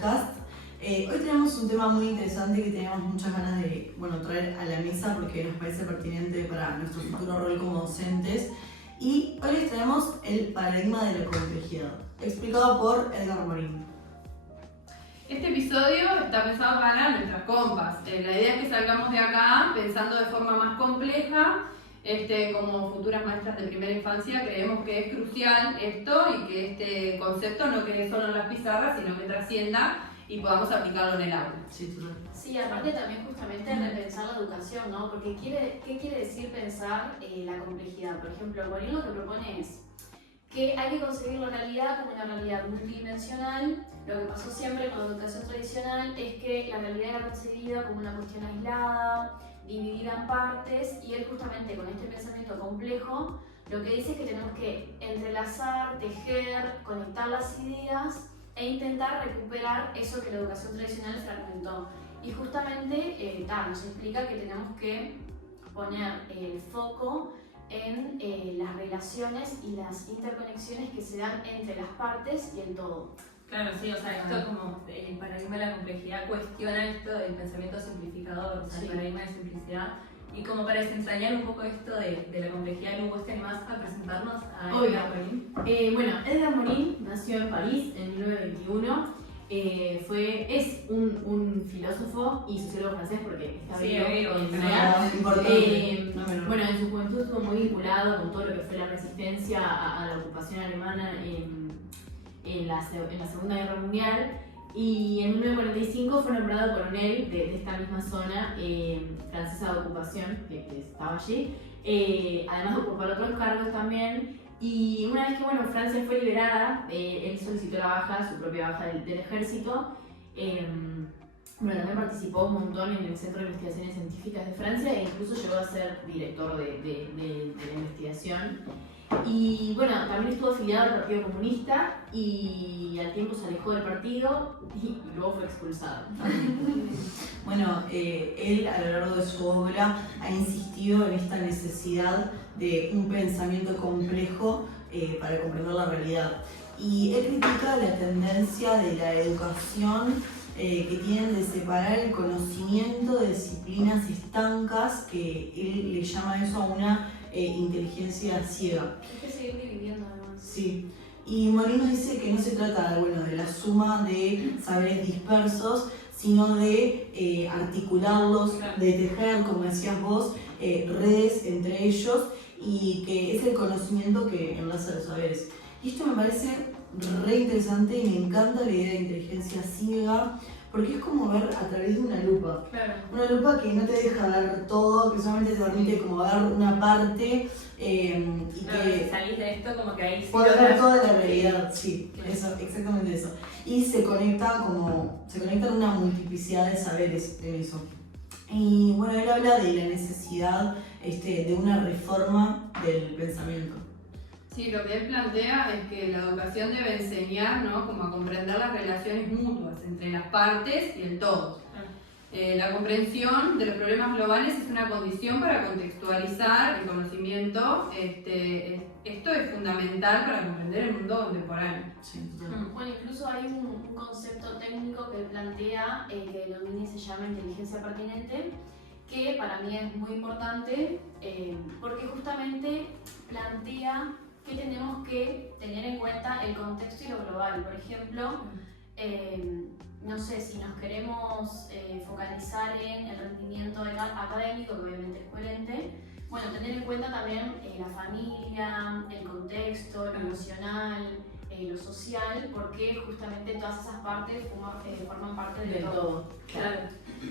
podcast. Hoy tenemos un tema muy interesante que tenemos muchas ganas de traer a la mesa porque nos parece pertinente para nuestro futuro rol como docentes. Y hoy les traemos el paradigma de la complejidad, explicado por Edgar Morin. Este episodio está pensado para nuestras compas. La idea es que salgamos de acá pensando de forma más compleja. Como futuras maestras de primera infancia creemos que es crucial esto y que este concepto no quede solo en las pizarras, sino que trascienda y podamos aplicarlo en el aula. Sí, aparte también justamente repensar la educación, ¿no? Porque ¿qué quiere decir pensar la complejidad? Por ejemplo, Morin lo que propone es que hay que concebir la realidad como una realidad multidimensional. Lo que pasó siempre con la educación tradicional es que la realidad era concebida como una cuestión aislada, dividida en partes, y él justamente con este pensamiento complejo lo que dice es que tenemos que entrelazar, tejer, conectar las ideas e intentar recuperar eso que la educación tradicional fragmentó. Y justamente nos explica que tenemos que poner el foco en las relaciones y las interconexiones que se dan entre las partes y el todo. Claro, sí, o sea, esto como el paradigma de la complejidad cuestiona esto del pensamiento simplificador, o sea, el paradigma de simplicidad. Y como para desentrañar un poco esto de la complejidad, Lu, ¿vos te animás a presentarnos a Edgar Morin? Edgar Morin nació en París en 1921. Es un filósofo y sociólogo francés porque está vivo en realidad. En su juventud estuvo muy vinculado con todo lo que fue la resistencia a la ocupación alemana en la Segunda Guerra Mundial, y en 1945 fue nombrado coronel de esta misma zona francesa de ocupación que estaba allí, además de ocupar otros cargos también. Y una vez que Francia fue liberada, él solicitó su propia baja del ejército. También participó un montón en el Centro de Investigaciones Científicas de Francia e incluso llegó a ser director de la investigación. Y también estuvo afiliado al Partido Comunista y al tiempo se alejó del partido y luego fue expulsado. Él a lo largo de su obra ha insistido en esta necesidad de un pensamiento complejo para comprender la realidad. Y él critica la tendencia de la educación que tienen de separar el conocimiento de disciplinas estancas, que él le llama eso a una inteligencia ciega. Hay que seguir dividiendo además. Sí. Y Morin nos dice que no se trata de la suma de saberes dispersos, sino de articularlos, de tejer, como decías vos, redes entre ellos, y que es el conocimiento que enlaza los saberes. Y esto me parece re interesante y me encanta la idea de inteligencia ciega, porque es como ver a través de una lupa. Claro. Una lupa que no te deja ver todo, que solamente te permite como ver una parte y que salís de esto como que ahí sí podés ver toda la realidad, sí, claro. Eso, exactamente eso. Y se conecta una multiplicidad de saberes en eso. Y él habla de la necesidad de una reforma del pensamiento. Sí, lo que él plantea es que la educación debe enseñar, ¿no?, como a comprender las relaciones mutuas entre las partes y el todo. La comprensión de los problemas globales es una condición para contextualizar el conocimiento. Esto es fundamental para comprender el mundo contemporáneo. Sí, Incluso hay un concepto técnico que él plantea, que denomina y se llama inteligencia pertinente, que para mí es muy importante porque justamente plantea que tenemos que tener en cuenta el contexto y lo global. Por ejemplo, no sé, si nos queremos focalizar en el rendimiento académico, que obviamente es coherente, tener en cuenta también la familia, el contexto, lo emocional, lo social, porque justamente todas esas partes forman parte del todo. Claro.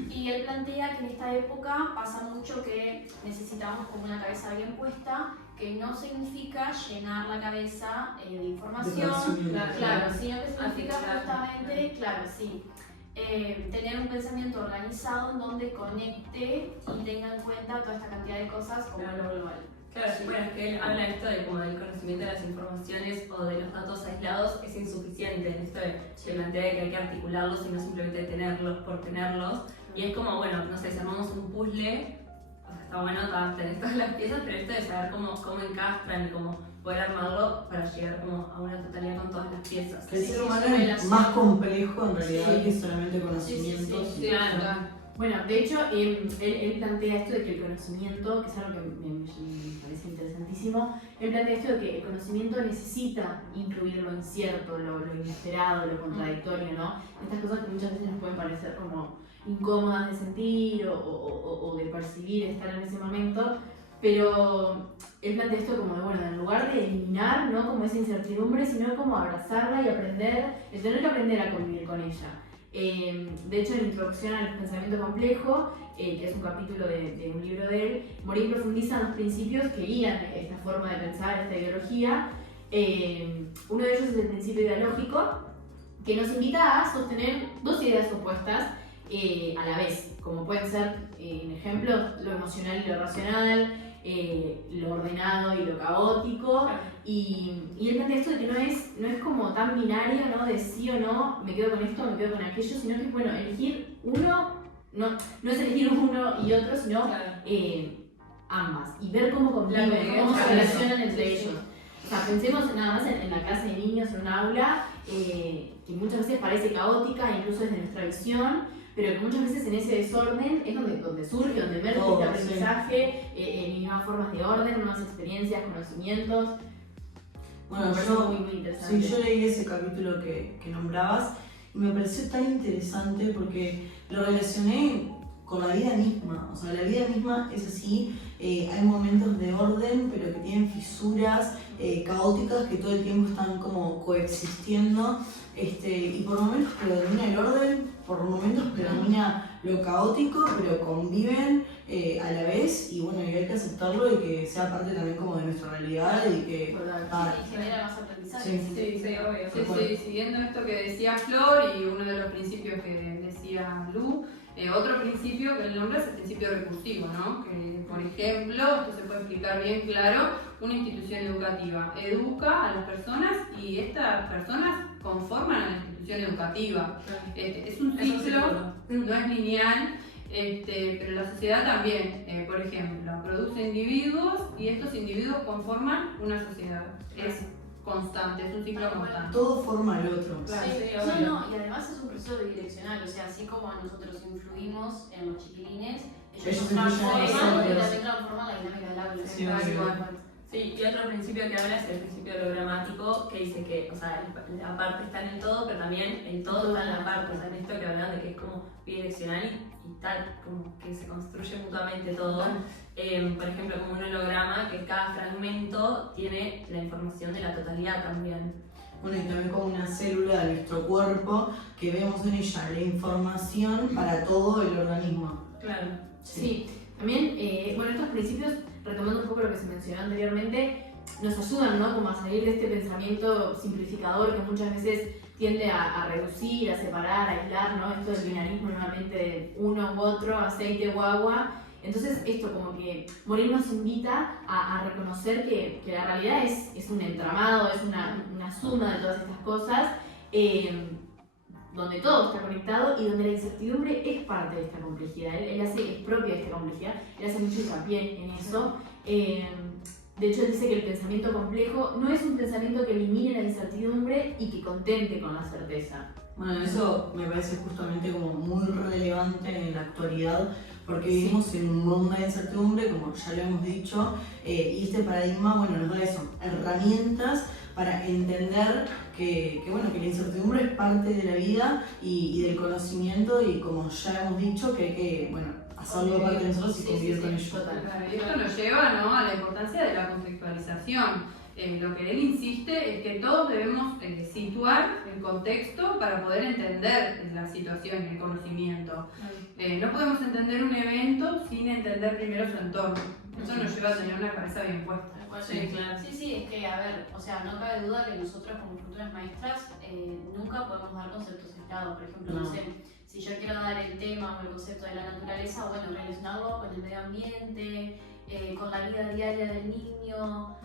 Y él plantea que en esta época pasa mucho que necesitamos como una cabeza bien puesta, que no significa llenar la cabeza de información, sino que significa justamente, tener un pensamiento organizado en donde conecte y tenga en cuenta toda esta cantidad de cosas como lo global. Claro, es que él habla esto de como del conocimiento de las informaciones o de los datos aislados es insuficiente. Esto se plantea que hay que articularlos y no simplemente tenerlos por tenerlos. Y es como, si armamos un puzzle, sea, está bueno tener todas las piezas, pero esto de saber cómo encastran y cómo poder armarlo para llegar como a una totalidad con todas las piezas. Que el ser humano es más complejo en realidad que solamente conocimientos. Sí, claro. Bueno, de hecho, él plantea esto de que el conocimiento, que es algo que me parece interesantísimo, él plantea esto de que el conocimiento necesita incluir lo incierto, lo inesperado, lo contradictorio, ¿no? Estas cosas que muchas veces nos pueden parecer como incómodas de sentir o de percibir, estar en ese momento, pero él plantea esto como de, bueno, en lugar de eliminar, ¿no? Como esa incertidumbre, sino como abrazarla y aprender, el tener que aprender a convivir con ella. De hecho, en Introducción al Pensamiento Complejo, que es un capítulo de un libro de él, Morin profundiza en los principios que guían esta forma de pensar, esta ideología. Uno de ellos es el principio ideológico, que nos invita a sostener dos ideas opuestas a la vez, como pueden ser, en ejemplo, lo emocional y lo racional, lo ordenado y lo caótico, y él plantea esto de que no es como tan binario, ¿no? De sí o no, me quedo con esto, me quedo con aquello, sino que es bueno elegir uno, no es elegir uno y otro, sino ambas, y ver cómo conviven, cómo se relacionan entre ellos. O sea, pensemos nada más en la clase de niños, en un aula, que muchas veces parece caótica, incluso desde nuestra visión, pero que muchas veces en ese desorden es donde surge, donde emerge este aprendizaje, nuevas formas de orden, nuevas experiencias, conocimientos. Bueno, muy interesante. Sí, yo leí ese capítulo que nombrabas y me pareció tan interesante porque lo relacioné con la vida misma. O sea, la vida misma es así, hay momentos de orden, pero que tienen fisuras caóticas que todo el tiempo están como coexistiendo. Y por momentos predomina el orden, por momentos predomina lo caótico, pero conviven a la vez y bueno, y hay que aceptarlo y que sea parte también como de nuestra realidad y que y genera más aprendizaje. Sí, obvio. Sí, siguiendo esto que decía Flor y uno de los principios que decía Lu, otro principio que el nombre es el principio recursivo, ¿no? Que, por ejemplo, esto se puede explicar bien claro, una institución educativa educa a las personas y estas personas conforman a la institución educativa. Es un ciclo, no es lineal, pero la sociedad también, por ejemplo, produce individuos y estos individuos conforman una sociedad. Es constante, es un ciclo constante. Todo forma al otro. Claro, y además es un proceso bidireccional, o sea, así como nosotros influimos en los chiquilines, ellos nos transforman y también transforman la dinámica del aula. Sí, y otro principio que habla es el principio hologramático, que dice que, o sea, la parte está en el todo, pero también el todo está en la parte, o sea, en esto que hablan de que es como bidireccional y tal, como que se construye mutuamente todo. Por ejemplo, como un holograma, que cada fragmento tiene la información de la totalidad también. Bueno, y también como una célula de nuestro cuerpo, que vemos en ella la información para todo el organismo. Claro. Sí, también, bueno, estos principios, retomando un poco lo que se mencionó anteriormente, nos ayudan, ¿no? Como a salir de este pensamiento simplificador que muchas veces tiende a reducir, a separar, a aislar, ¿no? Esto del binarismo nuevamente de uno u otro, aceite o agua. Entonces esto como que Morin nos invita a reconocer que la realidad es un entramado, es una suma de todas estas cosas, donde todo está conectado y donde la incertidumbre es parte de esta complejidad. Él es propia de esta complejidad, él hace mucho hincapié en eso. De hecho, él dice que el pensamiento complejo no es un pensamiento que elimine la incertidumbre y que contente con la certeza. Bueno, eso me parece justamente como muy relevante en la actualidad, porque vivimos en un mundo de incertidumbre, como ya lo hemos dicho, y este paradigma, bueno, nos da eso, herramientas para entender que la incertidumbre es parte de la vida y del conocimiento, y como ya hemos dicho, que hay que, hacerlo parte de nosotros y convivir con ello. Claro, y esto nos lleva, ¿no?, a la importancia de la contextualización. Lo que él insiste es que todos debemos situar el contexto para poder entender la situación y el conocimiento. No podemos entender un evento sin entender primero su entorno. Eso nos lleva a tener una cabeza bien puesta. Sí, claro. Sí, es que, a ver, o sea, no cabe duda que nosotros como futuras maestras nunca podemos dar conceptos aislados. Por ejemplo, no sé, si yo quiero dar el tema o el concepto de la naturaleza, bueno, relacionarlo con el medio ambiente, con la vida diaria del niño,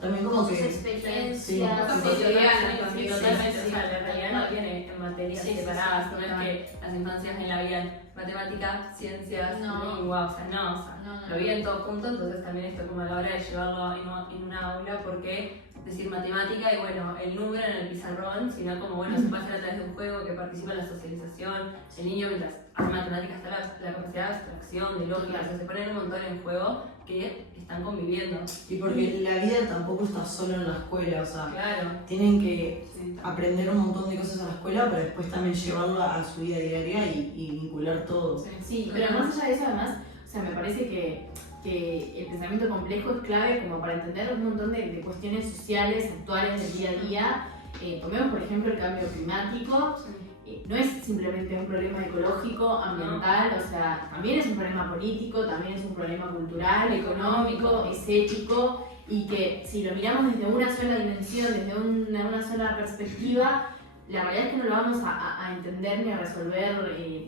también como con sus que experiencias. sí, Totalmente, o sea, la realidad no viene en materias separadas, no es que las infancias en la vida matemática, ciencias, lengua, o sea, lo viven todo junto, entonces también esto como a la hora de llevarlo en una aula, porque decir matemática y bueno, el número en el pizarrón, sino como bueno, se puede hacer a través de un juego que participa en la socialización, el niño mientras hace matemáticas está la capacidad de abstracción, de lógica, o sea, se ponen un montón en juego que están conviviendo. Y porque la vida tampoco está solo en la escuela, o sea, claro, tienen que aprender un montón de cosas a la escuela, pero después también llevarlo a su vida diaria y vincular todo. Sí, pero más allá de eso, además, o sea, me parece que el pensamiento complejo es clave como para entender un montón de cuestiones sociales, actuales, del día a día. Tomemos, por ejemplo, el cambio climático. No es simplemente un problema ecológico, ambiental, o sea, también es un problema político, también es un problema cultural, económico, es ético, y que si lo miramos desde una sola dimensión, desde una sola perspectiva, la realidad es que no lo vamos a entender ni a resolver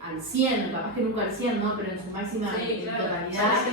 al 100, capaz que nunca al 100, ¿no? Pero en su máxima totalidad.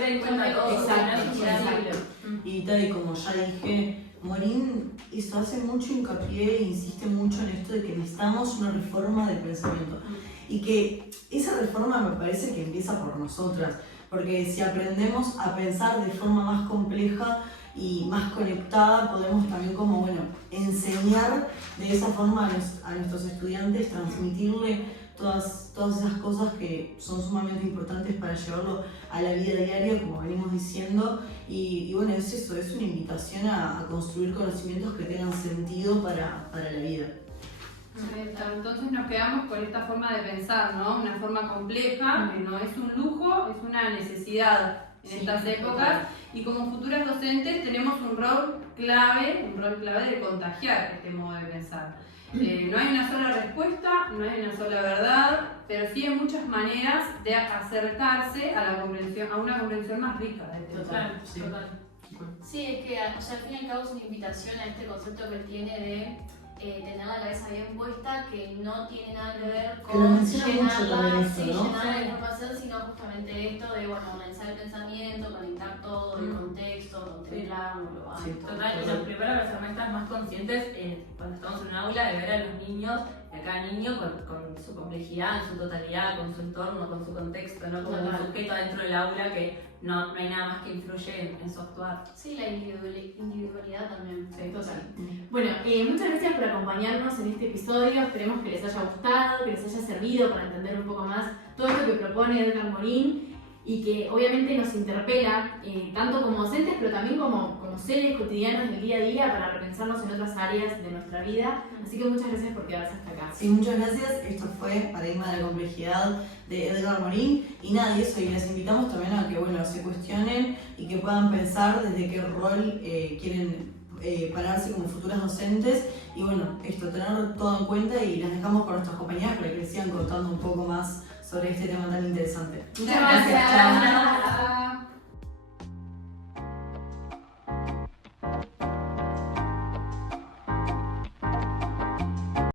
Exacto. Y tal y como ya dije, Morín hace mucho hincapié e insiste mucho en esto de que necesitamos una reforma del pensamiento. Y que esa reforma me parece que empieza por nosotras, porque si aprendemos a pensar de forma más compleja y más conectada, podemos también como, bueno, enseñar de esa forma a nuestros estudiantes, transmitirle todas esas cosas que son sumamente importantes para llevarlo a la vida diaria, como venimos diciendo, y bueno, es eso, es una invitación a construir conocimientos que tengan sentido para la vida. Entonces nos quedamos con esta forma de pensar, ¿no? Una forma compleja, que no es un lujo, es una necesidad en estas épocas, y como futuras docentes tenemos un rol clave de contagiar este modo de pensar. No hay una sola respuesta, no hay una sola verdad, pero sí hay muchas maneras de acercarse a una comprensión más rica de este total. Sí, es que o sea, al fin y al cabo es una invitación a este concepto que él tiene de tener la cabeza bien puesta, que no tiene nada que ver con llenarla de información, sino justamente esto de organizar el pensamiento, conectar todo, el contexto, contemplarlo, lo básico. Total, y nos prepara para ser maestras más conscientes cuando estamos en un aula de ver a los niños, a cada niño con su complejidad, en su totalidad, con su entorno, con su contexto, ¿no? Como un sujeto dentro del aula que no hay nada más que influye en su actuar. Sí, la individualidad también. Sí, total. Bueno, muchas gracias por acompañarnos en este episodio. Esperemos que les haya gustado, que les haya servido para entender un poco más todo esto que propone Edgar Morín y que obviamente nos interpela tanto como docentes, pero también como seres cotidianos del día a día para repensarnos en otras áreas de nuestra vida. Así que muchas gracias por quedarse hasta acá. Sí, muchas gracias. Esto fue Paradigma de la Complejidad de Edgar Morín. Y nada, y eso, y les invitamos también a que se cuestionen y que puedan pensar desde qué rol quieren pararse como futuras docentes. Y bueno, esto, tener todo en cuenta, y las dejamos con nuestras compañeras para que les sigan contando un poco más sobre este tema tan interesante. Muchas gracias. Chao.